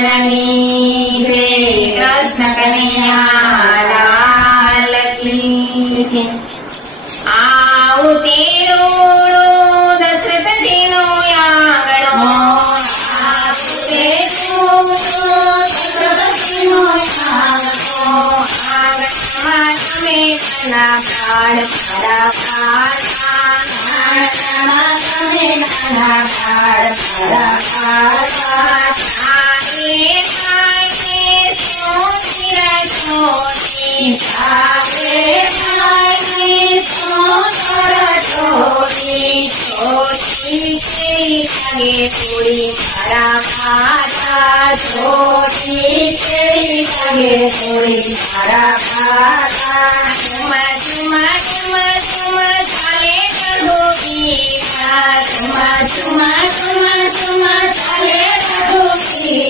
મીઠે કૃષ્ણ કનૈયા લાલ કી આવું તેરું દશરથજીનો આંગણો આવું તેરું દશરથજીનો આંગણો આંગણમાં તમે નાના બાળ મારા પાતા આંગણમાં તમે નાના બાળ મારા પાતા થોડી મારા ખાતા છોટી કેવી લાગે થોડી મારા ખાતા ચુમા ચુમા ચુમા ચુમા ચાલે કઢોકી ચુમા ચુમા ચુમા ચુમા ચાલે કઢોકી